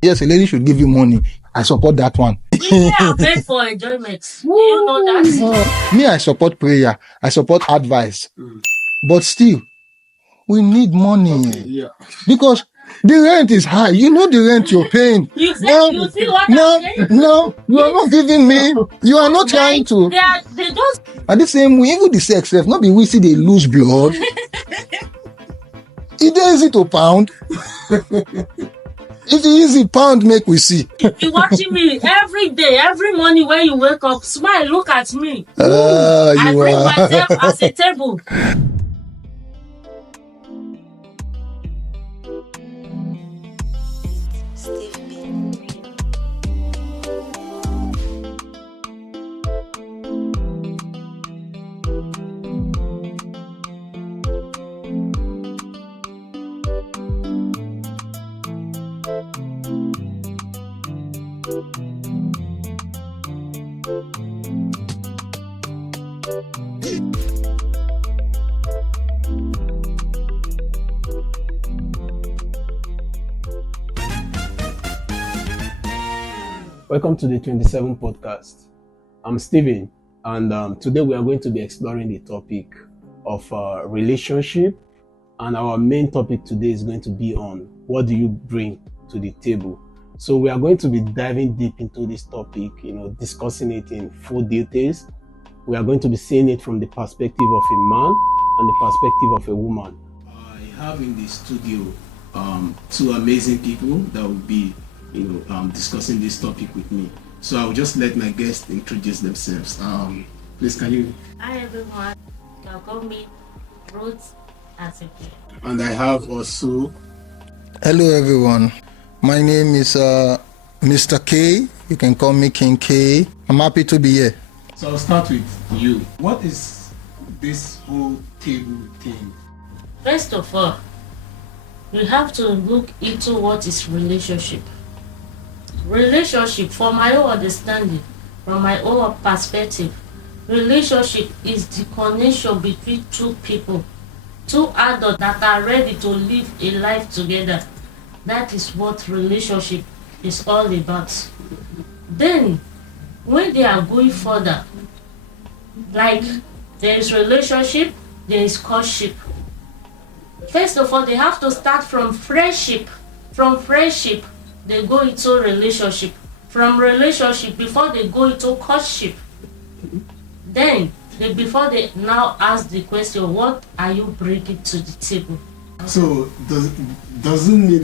Yes, a lady should give you money. I support that one. We are paid for enjoyment. Do you know that? Me, I support prayer. I support advice. But still, we need money. Because the rent is high. You know the rent you're paying. You see, No, you see what no, I'm saying? no, you are not giving me. You are not trying to. They just At the same way, even the sex self, not be we see they lose blood. It is easy to pound. If it easy pound, make we see. you watching me every day, every morning when you wake up, smile, look at me. I You bring are. myself as a table. Welcome to the 27 podcast. I'm Steven, and today we are going to be exploring the topic of relationship. And our main topic today is going to be on what do you bring to the table. So we are going to be diving deep into this topic, discussing it in full details. We are going to be seeing it from the perspective of a man and the perspective of a woman. I have in the studio two amazing people that will be discussing this topic with me. So I'll just let my guests introduce themselves. Please, can you? Hi everyone, you can call me Ruth Asike. And I have also. Hello, everyone. My name is Mr. K. You can call me King K. I'm happy to be here. So I'll start with you. What is this whole table thing? First of all, we have to look into what is relationship. Relationship, from my own understanding, from my own perspective, relationship is the connection between two people, two adults that are ready to live a life together. That is what relationship is all about. Then, when they are going further, like there is relationship, there is courtship. First of all, they have to start from friendship. From friendship, they go into relationship. From relationship, before they go into courtship, then before they now ask the question, what are you bringing to the table? So doesn't mean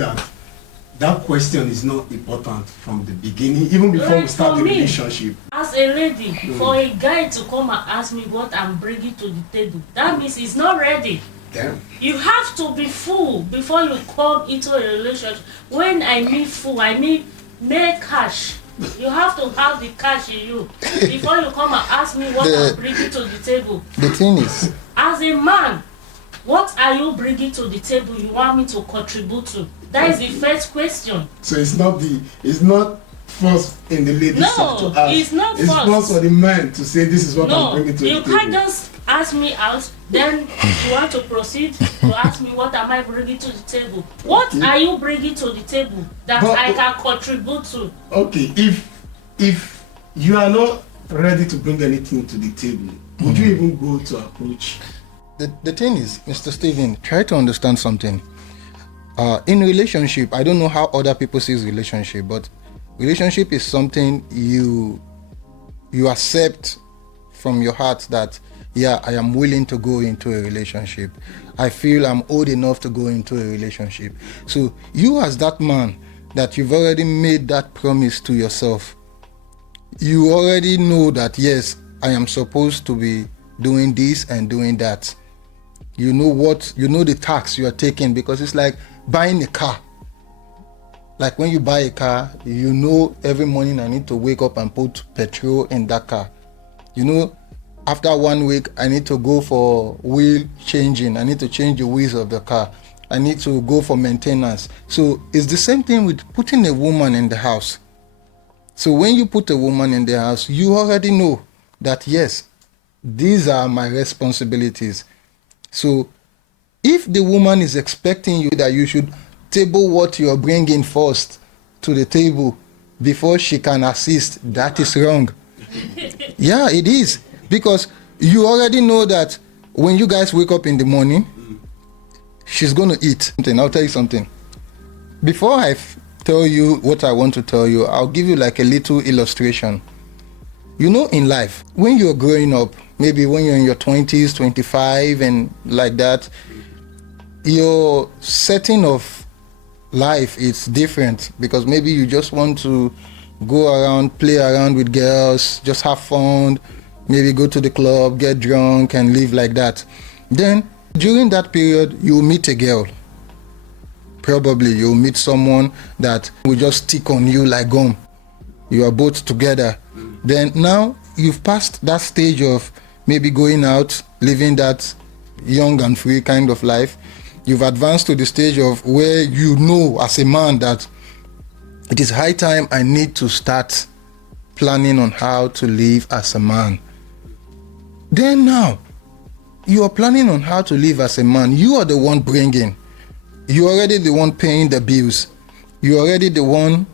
that question is not important from the beginning, even before we start the relationship. As a lady, for a guy to come and ask me what I'm bringing to the table, that means he's not ready. Damn. You have to be full before you come into a relationship. When I mean full, I mean make cash. You have to have the cash in you before you come and ask me what I'm bringing to the table. The thing is, as a man, what are you bringing to the table you want me to contribute to? That is the first question. So it's not first in the ladies to ask. It's not it's first. First for the man to say this is what I'm bringing to the table. You can't just ask me out, then you want to proceed to ask me what am I bringing to the table. What are you bringing to the table that I can contribute to? Okay, if you are not ready to bring anything to the table, would you even go to approach? the thing is, Mr. Steven, try to understand something. In relationship, I don't know how other people see relationship, but relationship is something you accept from your heart that, yeah, I am willing to go into a relationship. I feel I'm old enough to go into a relationship. So you, as that man, that you've already made that promise to yourself, you already know that, yes, I am supposed to be doing this and doing that. You know the tax you are taking, because it's like buying a car. Like when you buy a car, you know every morning I need to wake up and put petrol in that car. You know, after 1 week, I need to go for wheel changing. I need to change the wheels of the car. I need to go for maintenance. So it's the same thing with putting a woman in the house. So when you put a woman in the house, you already know that, yes, these are my responsibilities. So if the woman is expecting you that you should table what you're bringing first to the table before she can assist, that is wrong. Yeah, it is. Because you already know that when you guys wake up in the morning, she's going to eat. I'll tell you something. Before I tell you what I want to tell you, I'll give you like a little illustration. You know, in life, when you're growing up, maybe when you're in your 20s, 25 and like that, your setting of life is different, because maybe you just want to go around, play around with girls, just have fun, maybe go to the club, get drunk and live like that. Then during that period, you'll meet a girl. Probably you'll meet someone that will just stick on you like gum. You are both together. Then now you've passed that stage of maybe going out, living that young and free kind of life. You've advanced to the stage of where you know as a man that it is high time I need to start planning on how to live as a man. Then now, you are planning on how to live as a man. You are the one bringing. You're already the one paying the bills. You're already the one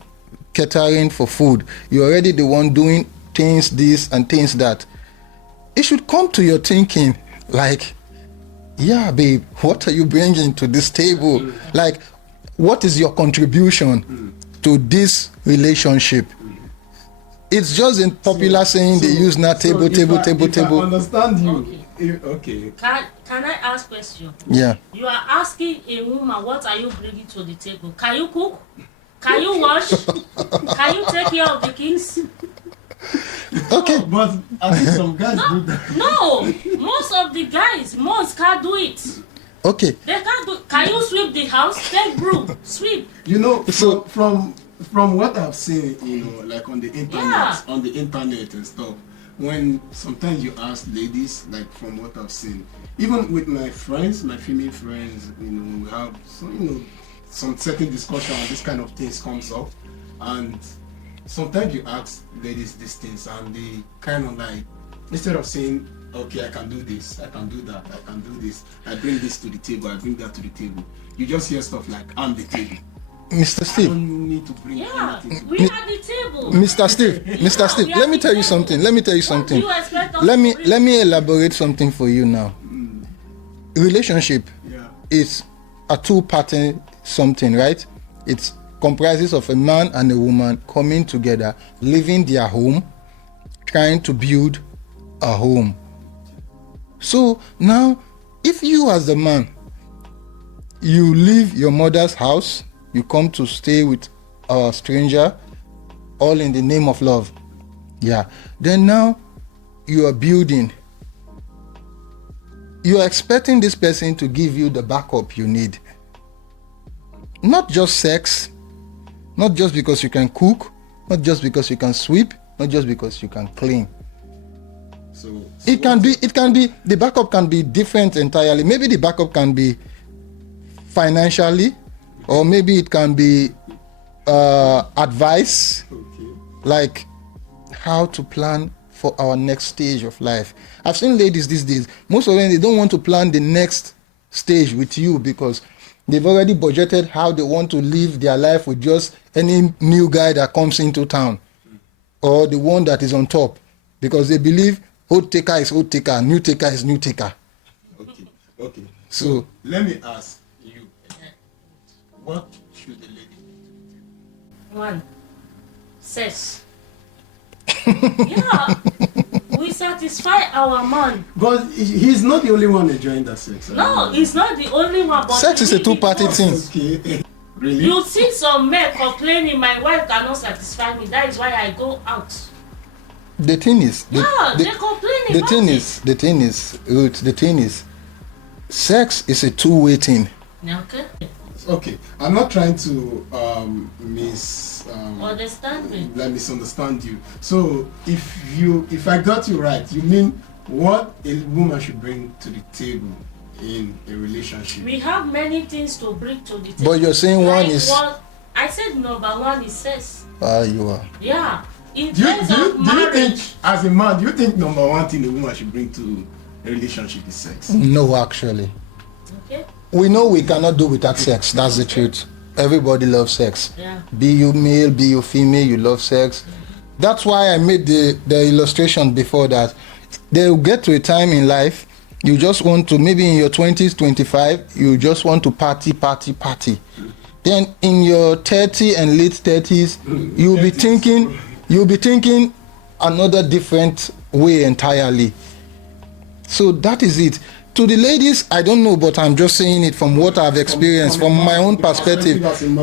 catering for food. You're already the one doing things this and things that. It should come to your thinking like, yeah, babe, what are you bringing to this table? Like, what is your contribution to this relationship? It's just in popular saying they use now table. I understand you. Okay. Can I ask a question? Yeah. You are asking a woman, what are you bringing to the table? Can you cook? Can you wash? Can you take care of the kids? Okay. But I think some guys do that. No, most of the guys, most can't do it. Okay. They can't do. Can you sweep the house? Take broom, sweep. You know, So- from what I've seen, you know, like on the internet, Yeah. and stuff, when sometimes you ask ladies, like from what I've seen, even with my friends, my female friends, you know, we have some, you know, some certain discussion on this kind of things comes up, and sometimes you ask ladies these things, and they kind of like, instead of saying, okay, I can do this, I can do that, I can do this, I bring this to the table, I bring that to the table, you just hear stuff like, I'm the table. Mr. I Steve. don't need to bring Yeah, anything to we are the table. Mr. Steve, Mr. Steve, we are let me the tell you table. something. Let me tell you What something. do you expect us Let to me bring? let me elaborate something for you now. Relationship Yeah. is a two-party something, right? It comprises of a man and a woman coming together, leaving their home, trying to build a home. So now, if you as the man, you leave your mother's house, you come to stay with a stranger, all in the name of love. Yeah. Then now you are building. You are expecting this person to give you the backup you need. Not just sex, not just because you can cook, not just because you can sweep, not just because you can clean. So It can be, the backup can be different entirely. Maybe the backup can be financially, or maybe it can be advice, okay. like how to plan for our next stage of life. I've seen ladies these days, most of them, they don't want to plan the next stage with you because they've already budgeted how they want to live their life with just any new guy that comes into town, or the one that is on top, because they believe old taker is old taker, new taker is new taker. Okay. So Let me ask you, what should the lady do? One, sex. Yeah, we satisfy our man. But he's not the only one enjoying that sex. No, it's not the only one. But sex is a two-party thing. Okay. Really? You see some men complaining, my wife cannot satisfy me. That is why I go out. The thing is, Yeah, they complain the about thing it. is, Ruth, the thing is, sex is a two-way thing. Okay. Okay. I'm not trying to Understand me. misunderstand you. So if I got you right, you mean what a woman should bring to the table in a relationship? We have many things to bring to the table. But you're saying one Like is. what I said number one is sex. You are. Yeah. In Do you terms of think, marriage, as a man, do you think number one thing a woman should bring to a relationship is sex? No, actually. okay? We know we cannot do without sex. That's the truth. everybody loves sex. Yeah. Be you male, be you female, you love sex. That's why I made the illustration before that. They'll get to a time in life you just want to, maybe in your 20s, 25, you just want to party. Then in your 30 and late 30s, you'll be thinking another different way entirely. So that is it. To the ladies, I don't know, but I'm just saying it from what I've experienced, from my own perspective.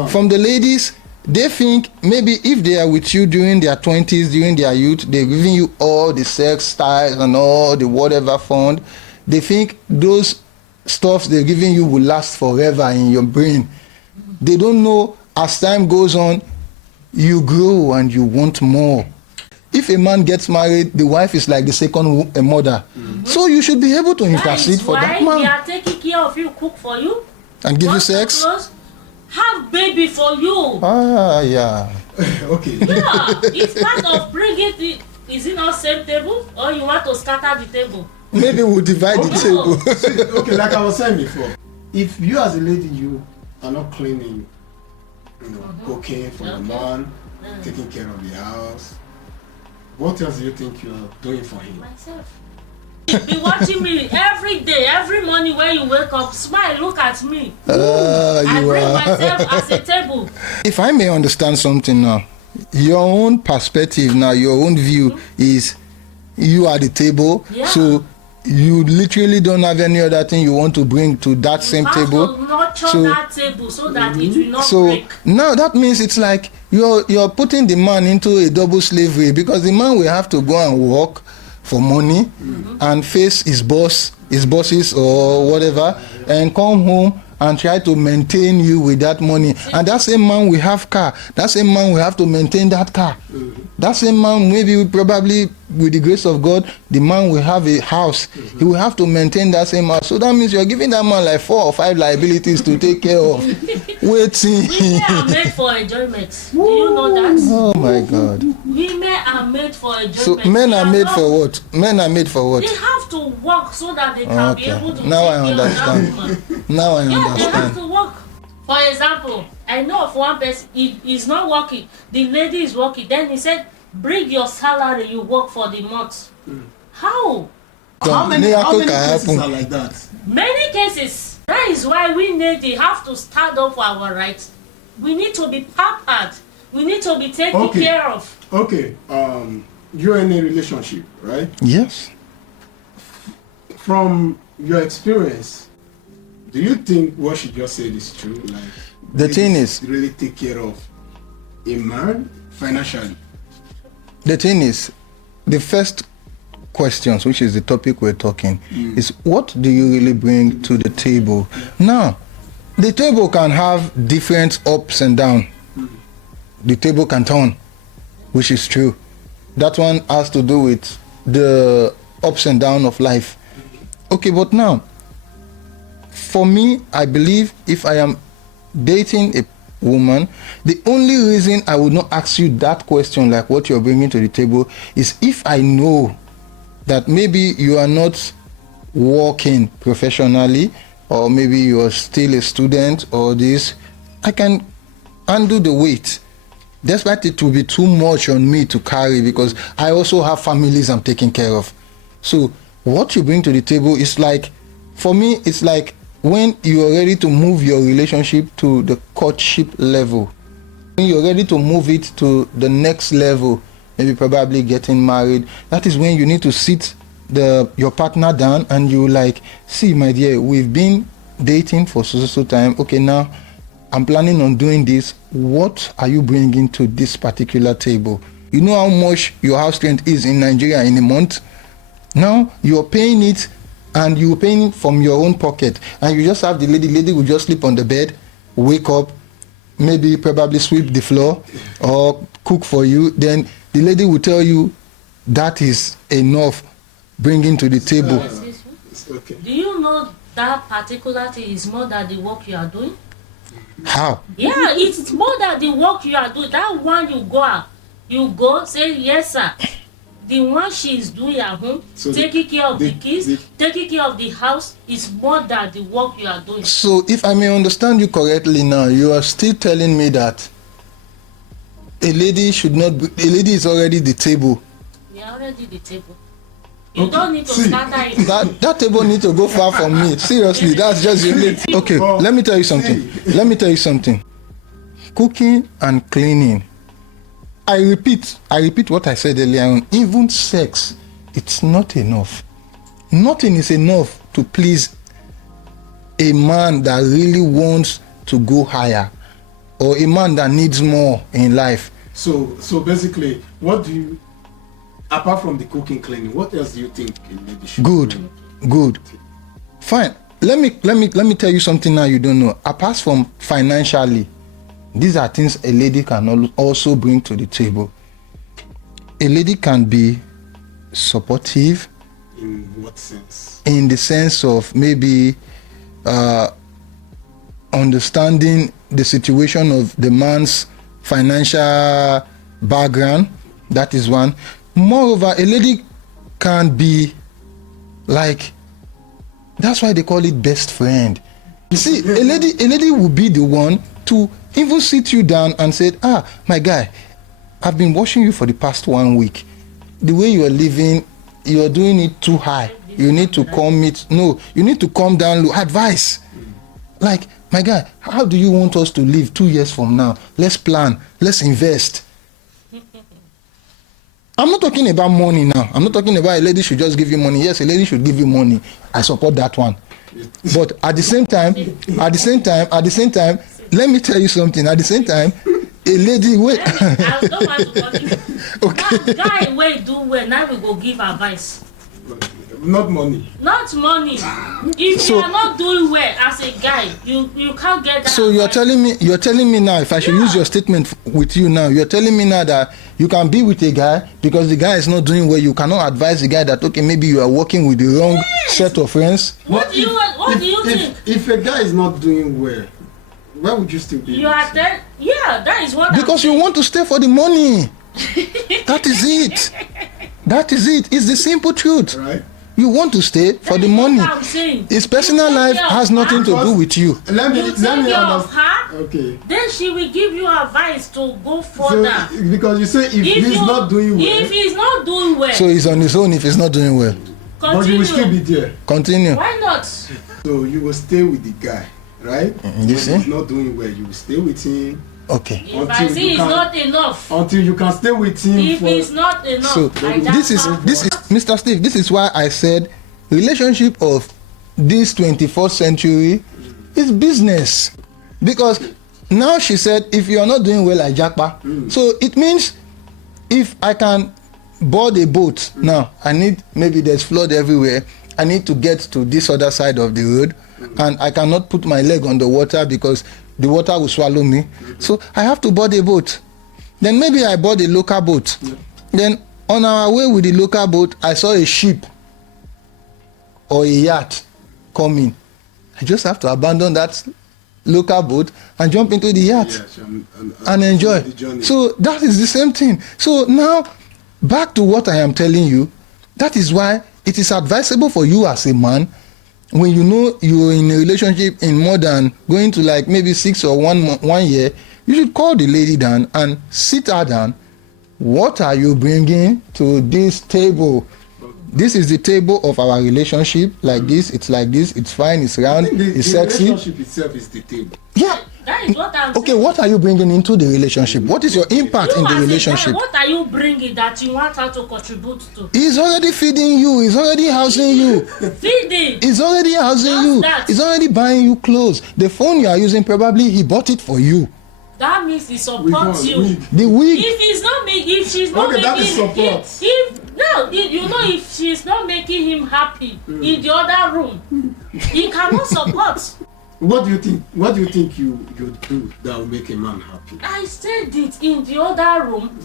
From the ladies, they think maybe if they are with you during their 20s, during their youth, they're giving you all the sex styles and all the whatever fun. They think those stuffs they're giving you will last forever in your brain. They don't know as time goes on, you grow and you want more. If a man gets married, the wife is like the second mother. So you should be able to intercede for that man. They are taking care of you, cook for you, and give you sex. Clothes, have baby for you. Ah, yeah. Okay. Yeah, it's part of bringing it. Is it not same table, or you want to scatter the table? Maybe we'll divide the table. Okay, like I was saying before, if you as a lady, you are not cleaning, cooking for the man, taking care of the house, what else do you think you are doing for him? Myself. Be watching me every day, every morning when you wake up, smile, look at me. I bring myself as a table. If I may understand something now, your own perspective now, your own view is you are the table, so you literally don't have any other thing you want to bring to that same table. To nurture that table so that it will not break. Now that means it's like you're putting the man into a double slavery, because the man will have to go and work for money and face his bosses or whatever, and come home and try to maintain you with that money. And that same man will have car. That same man will have to maintain that car. That same man, maybe probably with the grace of God, the man will have a house. He will have to maintain that same house. So that means you're giving that man like 4 or 5 liabilities to take care of. Waiting. Women are made for enjoyment. Do you know that? Oh my God. Women are made for enjoyment. So men are made for what? Men are made for what? They have to work so that they can be able to Now take I care understand. of that woman. Now I They have understand. to work. For example, I know of one person, he is not working. The lady is working. Then he said, bring your salary you work for the month. How? How many cases happen. are like that? Many cases. That is why we have to stand up for our rights. We need to be pampered. We need to be taken care of. Okay, you're in a relationship, right? Yes. From your experience, do you think what she just said is true? Like, The thing is, really take care of a man financially. the thing is, the first questions, which is the topic we're talking, is what do you really bring to the table? Now, the table can have different ups and downs. The table can turn, which is true. That one has to do with the ups and downs of life. Okay, but now, for me, I believe if I am dating a woman, the only reason I would not ask you that question, like what you're bringing to the table, is if I know that maybe you are not working professionally, or maybe you are still a student, or this, I can handle the weight. Despite it will be too much on me to carry, because I also have families I'm taking care of. So what you bring to the table is like, for me, it's like when you are ready to move your relationship to the courtship level. When you're ready to move it to the next level, maybe probably getting married, that is when you need to sit your partner down and you like, see my dear, we've been dating for so time. Okay, now I'm planning on doing this. What are you bringing to this particular table? You know how much your house rent is in Nigeria in a month? Now you're paying it, and you're paying from your own pocket, and you just have the lady will just sleep on the bed, wake up, maybe probably sweep the floor or cook for you. Then the lady will tell you that is enough bringing to the table. Okay. Do you know that particular thing is more than the work you are doing? How? Yeah, it's more than the work you are doing. That one you go, say yes sir. the one she is doing at home, So taking care of the kids, taking care of the house, is more than the work you are doing. So if I may understand you correctly now, you are still telling me that a lady should not be, a lady is already the table. We are already the table. You don't need to scatter it. That table need to go far from me. Seriously, that's just the okay. Let me tell you something. Let me tell you something. Cooking and cleaning. I repeat what I said earlier on. Even sex, it's not enough. Nothing is enough to please a man that really wants to go higher, or a man that needs more in life. So basically, what do you, apart from the cooking, cleaning, what else do you think a lady should do? Good. Fine. Let me tell you something now you don't know. Apart from financially, these are things a lady can also bring to the table. A lady can be supportive. In what sense? In the sense of maybe understanding the situation of the man's financial background. That is one. Moreover, a lady can be like, that's why they call it best friend. You see, a lady will be the one to even sit you down and say, my guy, I've been watching you for the past 1 week. The way you are living, you are doing it too high. You need to you need to calm down low. Advice. Like, my guy, how do you want us to live 2 years from now? Let's plan. Let's invest. I'm not talking about money now. I'm not talking about a lady should just give you money. Yes, a lady should give you money. I support that one. But at the same time, let me tell you something. At the same time, a lady wait. I don't want to talk you. Okay. Now, guy wey do well, now we go give advice. Not money. Not money. If you are not doing well as a guy, you can't get that. So you're telling me now, if I should use your statement with you now, you're telling me now that you can be with a guy because the guy is not doing well. You cannot advise the guy that, okay, maybe you are working with the wrong set of friends. What do you think? If a guy is not doing well, why would you still be? You are there. Yeah, that is what. Because you want to stay for the money. That is it. That is it. It's the simple truth. Right. You want to stay for the money. I'm saying. His personal life has nothing to do with you. Let me care of her. Okay. Then she will give you advice to go further. So, because you say if he's not doing well. If he's not doing well. So he's on his own if he's not doing well. Continue. But you will still be there. Continue. Why not? So you will stay with the guy, right? You see? When he's not doing well, you will stay with him. Okay. If I see it's not enough. Until you can stay with him. If it's not enough. So this is Mr. Steve, this is why I said relationship of this 21st century is business. Because now she said if you are not doing well like Jackpa, so it means if I can board a boat now, I need, maybe there's flood everywhere, I need to get to this other side of the road, and I cannot put my leg on the water because the water will swallow me. So I have to board a boat. Then maybe I board a local boat. Then on our way with the local boat, I saw a ship or a yacht coming. I just have to abandon that local boat and jump into the yacht and enjoy. So that is the same thing. So now, back to what I am telling you, that is why it is advisable for you as a man, when you know you're in a relationship in more than going to like maybe 6 or 1 year, you should call the lady down and sit her down. What are you bringing to this table? This is the table of our relationship. Like this, it's like this, it's fine, it's round, it's sexy. The relationship itself is the table. Yeah. That is what I'm saying. Okay, what are you bringing into the relationship? What is your impact in the relationship? What are you bringing that you want her to contribute to? He's already feeding you. He's already housing you. Feeding. He's already housing you. He's already buying you clothes. The phone you are using, probably he bought it for you. That means he supports you. The wig. If she's not making if she's not making him happy in the other room, he cannot support. What do you think? What do you think you do that will make a man happy? I said it in the other room.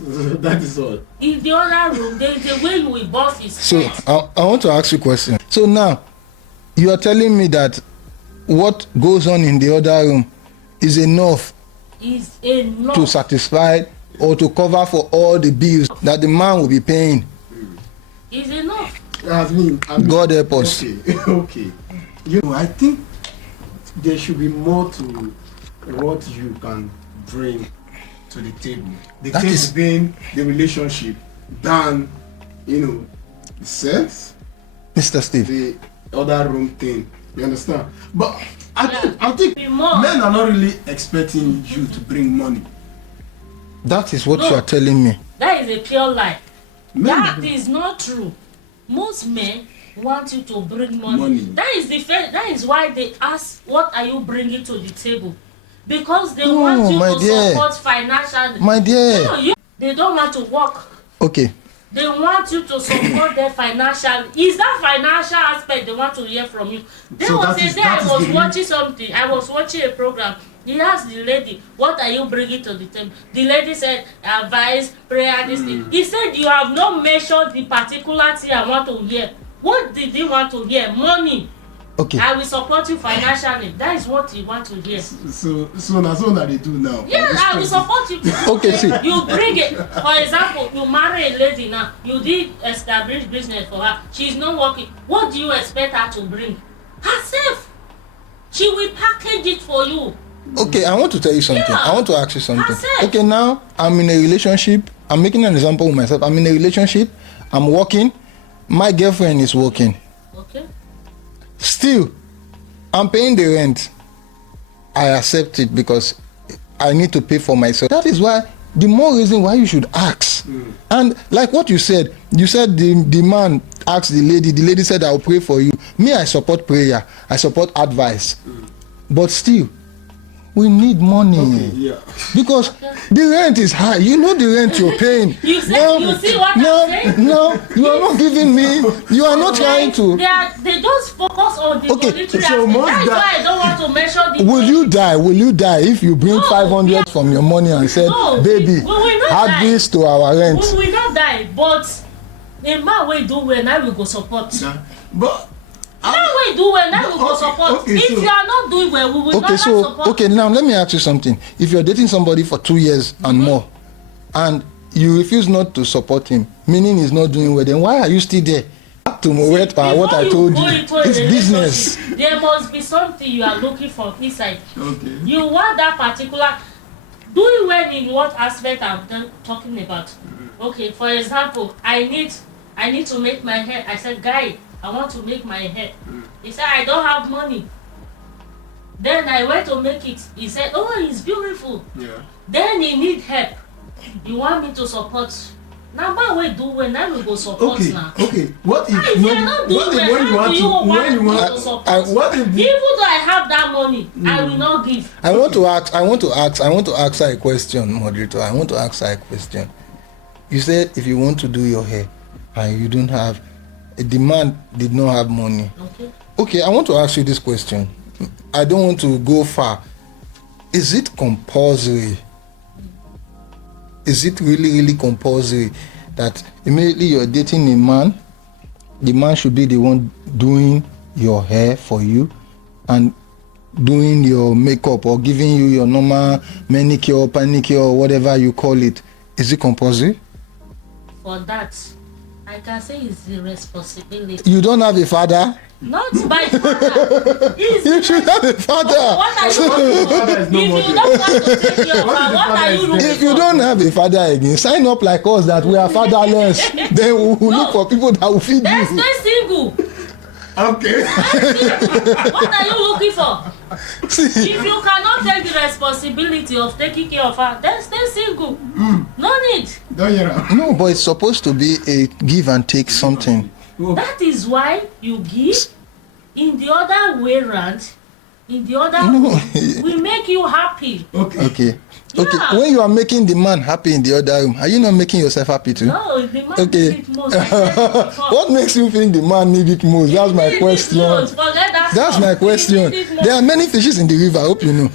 That is all. In the other room, there is a way you will boss his So I want to ask you a question. So now, you are telling me that what goes on in the other room is enough to satisfy or to cover for all the bills that the man will be paying. is enough. I mean, God help us. Okay, okay. I think there should be more to what you can bring to the table. The That table is- being the relationship than, the sex, Mr. Steve. the other room thing. You understand? But I think Be more. men are not really expecting you to bring money. That is what No. you are telling me. That is a pure lie. Men, That is not true. Most men want you to bring money. That is why they ask, what are you bringing to the table? Because they No, want you my to dear. support financially. My dear. No, they don't want to work. Okay. They want you to support their financial. Is that financial aspect they want to hear from you? There So was that a is- day that I is was the- watching something. I was watching a program. He asked the lady, what are you bringing to the table? The lady said, advice, prayer, this thing. He said, you have not mentioned the particular thing I want to hear. What did he want to hear? Money. Okay. I will support you financially. That is what he want to hear. so that's what they do now. Yes, I will support you. Okay, see. You bring it. For example, you marry a lady now. You did establish business for her. She's not working. What do you expect her to bring? Herself. She will package it for you. Okay, I want to tell you something. Yeah. I want to ask you something. That's it. Okay, now I'm in a relationship. I'm making an example with myself. I'm in a relationship. I'm working. My girlfriend is working. Okay? Still, I'm paying the rent. I accept it because I need to pay for myself. That is why the more reason why you should ask. And like what you said the man asked the lady said, I'll pray for you. Me, I support prayer. I support advice. But still, we need money. Okay, yeah. Because the rent is high. You know the rent you're paying. You see what I'm saying? No, you are not giving me. You are not trying to. They just focus on the Okay, monetary so aspect. most That's guy- why I don't want to mention the Will you die? Will you die if you bring No, 500 from your money and said, No, baby, we will not add die. this to our rent? We will not die, but a man will do well, now we go support. But Now we do well, now we go Okay, support. okay, If so- you are not doing well, we will Okay, never so support. okay, now let me ask you something. If you're dating somebody for 2 years and more, and you refuse not to support him, meaning he's not doing well, then why are you still there? Back to what Before I told go you. into a It's business. relationship, there must be something you are looking for inside. okay. You want that particular doing well in what aspect I'm talking about. Okay, for example, I need to make my hair. I said, guy, I want to make my hair. He said, I don't have money. Then I went to make it. He said, oh, it's beautiful. Yeah. Then he need help. You want me to support? Now man we do well, now we go support Okay. now. Okay. What if If you're not doing well, how do you want me to support? what if Even though I have that money, I will not give. I want to ask her a question, moderator. I want to ask her a question. You said if you want to do your hair and you don't have the man did not have money. Okay. Okay, I want to ask you this question. I don't want to go far. Is it compulsory? Is it really compulsory that immediately you're dating a man, the man should be the one doing your hair for you and doing your makeup or giving you your normal manicure, pedicure, or whatever you call it? Is it compulsory? For that, I can say it's the responsibility. You don't have a father? Not my father. It's You should have a father. What are you looking for? Father is If no you more don't want to take care of her, what are you looking If you for? don't have a father again, sign up like us that we are fatherless. Then we will look for people that will feed Then you. stay single. Okay. What are you looking for? If you cannot take the responsibility of taking care of her, then stay single. No need. Don't hear her. No, but it's supposed to be a give and take something. That is why you give. In the other way round, in the other No. way, we make you happy. Okay. Okay. Yeah. Okay. When you are making the man happy in the other room, are you not making yourself happy too? No, the man Okay. needs it most. I said it before. What makes you think the man need it most? That's my He needs it question. most. Forget that That's stuff. my He question. needs it most. There are many fishes in the river. I hope you know.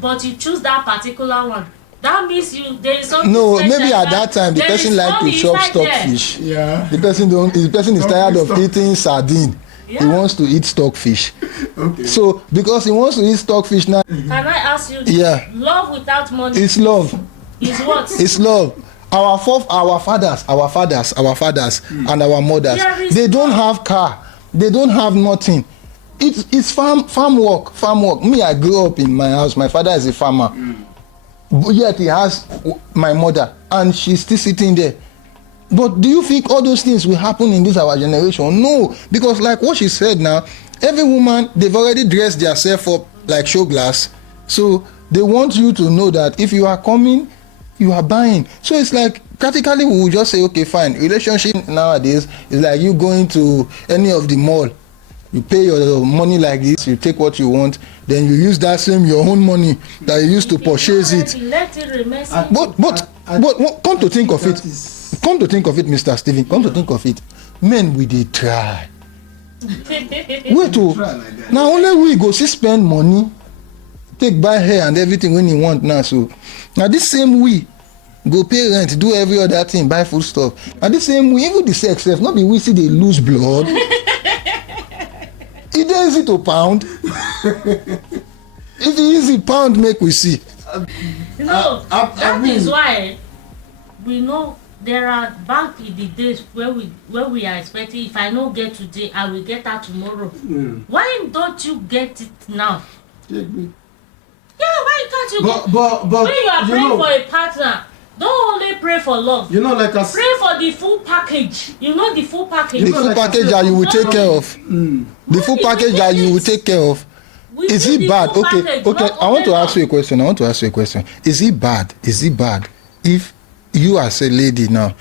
But you choose that particular one. That means there is something No, special maybe at that time the there person is like to money chop inside there. stockfish. Yeah. The person is tired of eating sardine. He Yeah. wants to eat stockfish. Okay. So because he wants to eat stockfish now, Can I ask you this? Yeah. Love without money it's love. is what? It's love. Our fathers, and our mothers, There is they don't have car, they don't have nothing. It's farm work. Me, I grew up in my house. My father is a farmer, but yet he has my mother, and she's still sitting there. But do you think all those things will happen in this our generation? No, because like what she said now, every woman, they've already dressed themselves up like show glass, so they want you to know that if you are coming, you are buying. So it's like practically we will just say, okay, fine. Relationship nowadays is like you going to any of the mall, you pay your money like this, you take what you want, then you use that same your own money that you used to purchase it. Let it remain. But come to think of it, Mr. Stephen, come to think of it, men we dey try. Wait oh, now only we go see spend money, take buy hair and everything when you want now. So now this same we go pay rent, do every other thing, buy food stuff. And this same we, even the sex self, not be we see they lose blood. It dey easy to pound. If it easy pound, make we see. That is why we know there are back in the days where we are expecting, if I no get today, I will get that tomorrow. Why don't you get it now? Yeah, why can't you get but when you are praying for a partner, don't only pray for love. You know, like a pray for the full package. You know the full package. The full package that you will take care of. The full package that you will take care of. Is it bad? Okay. I want to ask you a question. Is it bad if you as a lady now,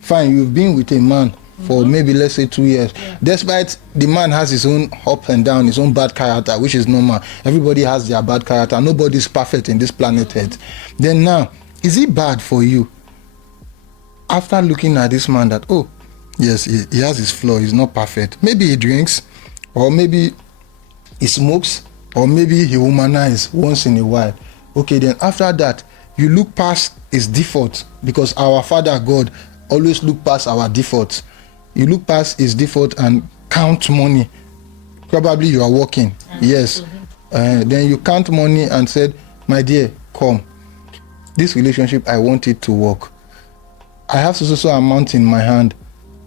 fine, you've been with a man for maybe let's say 2 years, despite the man has his own up and down, his own bad character, which is normal. Everybody has their bad character. Nobody's perfect in this planet Earth. Then now, is it bad for you after looking at this man that, oh yes, he has his flaw, he's not perfect, maybe he drinks, or maybe he smokes, or maybe he womanizes once in a while. Okay, then after that you look past his defaults, because our Father God always look past our defaults. You look past his default and count money. Probably you are working, yes, then you count money and said, my dear, come, this relationship, I want it to work. I have so amount in my hand.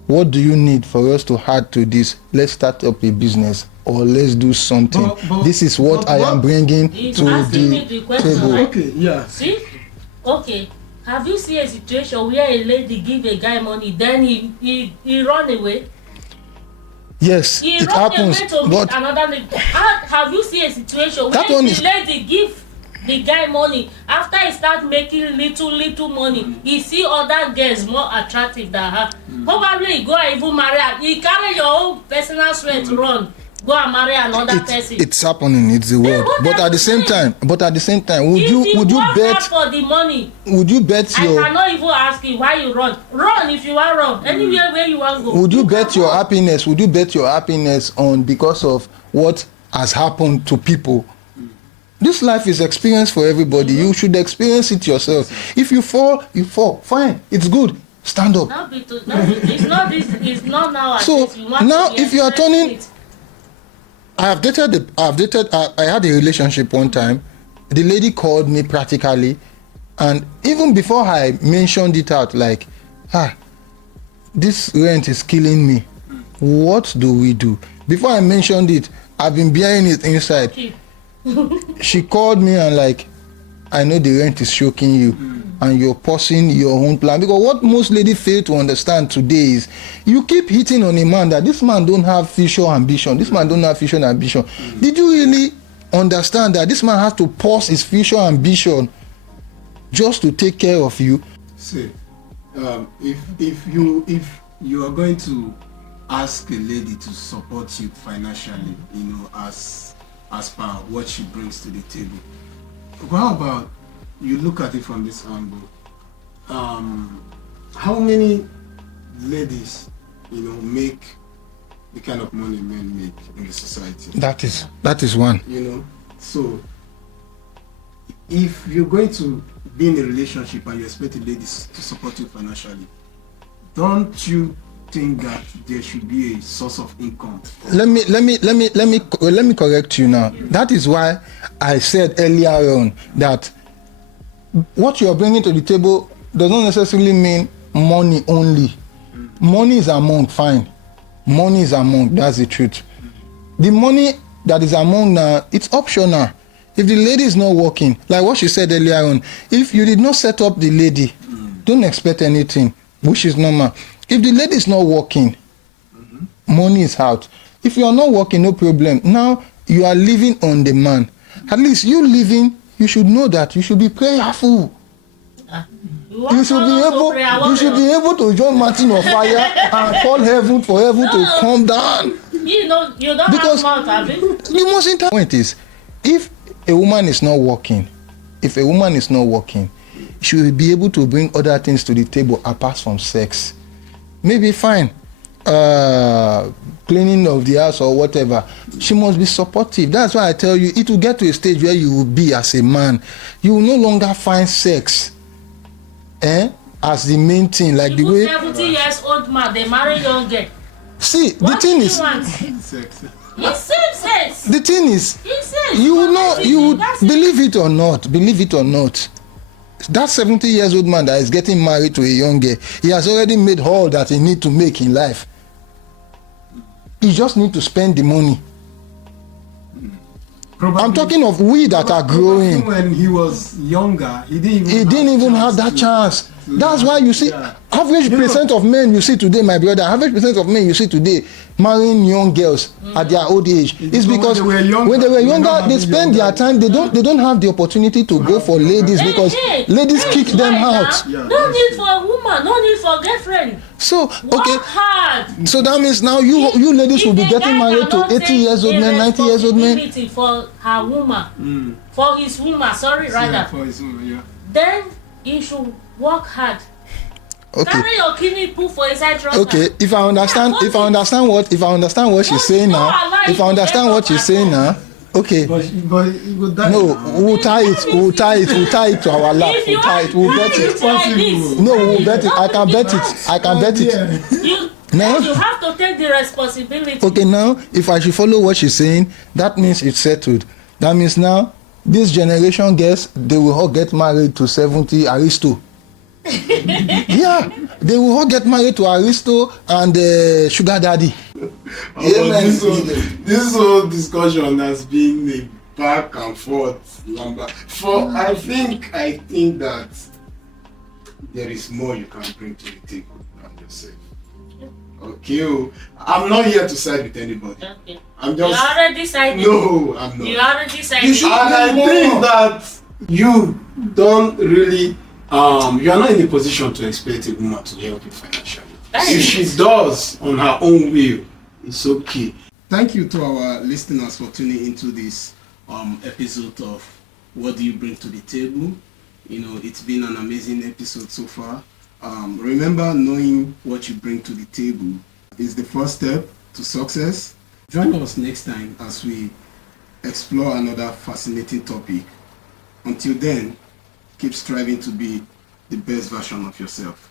What do you need for us to add to this? Let's start up a business, or let's do something. This is what I am bringing to the table. Okay, yeah. See? Okay. Have you seen a situation where a lady give a guy money, then he run away? Yes, He it run happens. away to meet But another lady. Have you seen a situation where That one the is- lady give the guy money, after he start making little money, he see other girls more attractive than her. Probably he go and even marry her. He carry your own personal sweat run, go and marry another person. it's happening. It's the world. what But I'm at the same saying. time, would If you work hard bet? for the money, Would you bet I your? cannot even ask you why you run. Run if you want run. Anywhere where you want go. Would you can bet your run. happiness? Would you bet your happiness on because of what has happened to people? This life is experience for everybody. You should experience it yourself. If you fall, you fall. Fine, it's good. Stand up. It's not this. It's not now. So, now if you are turning- I had a relationship one time. The lady called me practically, and even before I mentioned it out, like, this rent is killing me. What do we do? Before I mentioned it, I've been bearing it inside. Okay. She called me and like, I know the rent is choking you, and you're pausing your own plan. Because what most ladies fail to understand today is you keep hitting on a man that this man don't have future ambition. This man don't have future ambition. Did you really understand that this man has to pause his future ambition just to take care of you? See, if you are going to ask a lady to support you financially, as per what she brings to the table, how about you look at it from this angle? How many ladies, make the kind of money men make in the society? That is one. So if you're going to be in a relationship and you expect a lady to support you financially, don't you think that there should be a source of income? Let me correct you now. That is why I said earlier on that what you are bringing to the table does not necessarily mean money only. Money is among, fine. Money is among, that's the truth. The money that is among now, it's optional. If the lady is not working, like what she said earlier on, if you did not set up the lady, don't expect anything, which is normal. If the lady is not working, money is out. If you are not working, no problem. Now you are living on the man. At least you living, you should know that you should be prayerful. You should be able to join mountain of fire and call heaven for heaven to come down. You don't Because have mouth, have you? the most important point is, if a woman is not working, she will be able to bring other things to the table apart from sex. Maybe fine, cleaning of the house or whatever. She must be supportive. That's why I tell you, it will get to a stage where you will be as a man. You will no longer find sex as the main thing, like the way 70 years old man, they marry young girl. see What the thing do is you want? Sex. It's same sex. the thing is It's sex. you will not, you would That's it. believe it or not, that 70 years old man that is getting married to a young girl, he has already made all that he need to make in life. He just need to spend the money. Probably, I'm talking of we that are growing. When he was younger, he didn't He didn't even have that chance. That's why you see, yeah. average percent of men you see today, my brother, average percent of men you see today marrying young girls at their old age. It's because when they were younger, they spend their time. They don't have the opportunity to go for ladies because ladies kick them out. No need for a woman, no need for a girlfriend. So Work okay, hard. so that means now you ladies will be getting married to 80 years old men, 90 years old men. Responsibility for her woman, for his woman, Yeah, for his woman, yeah. then he should work hard. Okay. Carry your kidney pool for inside trouser. Okay, if I understand what she's saying now, okay. But that No, we'll tie it to our lap. If you We'll bet want it. to like this, No, we'll bet it. I can bet it. you No. you have to take the responsibility. Okay, now, if I should follow what she's saying, that means it's settled. That means now, this generation girls, they will all get married to 70 Aristo. Yeah, they will all get married to Aristo and Sugar Daddy. This whole discussion has been a back and forth number. I think that there is more you can bring to the table than yourself. Okay, I'm not here to side with anybody. Okay. I'm just. You already decided. No, I'm not. You already decided. You should- And I think that you don't really, you are not in a position to expect a woman to help you financially. If she does on her own will, it's okay. Thank you to our listeners for tuning into this episode of What Do You Bring to the Table? You know, it's been an amazing episode so far. Remember, knowing what you bring to the table is the first step to success. Join us next time as we explore another fascinating topic. Until then, keep striving to be the best version of yourself.